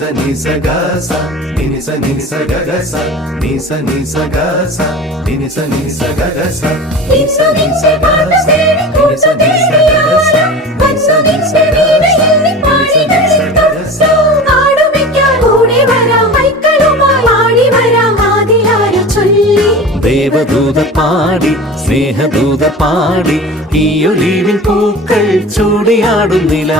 നിസ നിസ Gaza നിസ നിസ Gaza നിസ നിസ Gaza നിസ നിസ Gaza നിസ നിസ Gaza നിസ നിസ Gaza നിസ നിസ വീണയിൽ പാടി Gaza ആടുമിക്കാൻ ഓടി വരാം മൈക്കളുമായി ആടി വരാം ആദിലായി ചൊല്ലി ദേവദൂത പാടി സ്നേഹദൂത പാടി ഈ ഒലിവിൻ പൂക്കൾ ചൂടിയാടുന്നില്ല.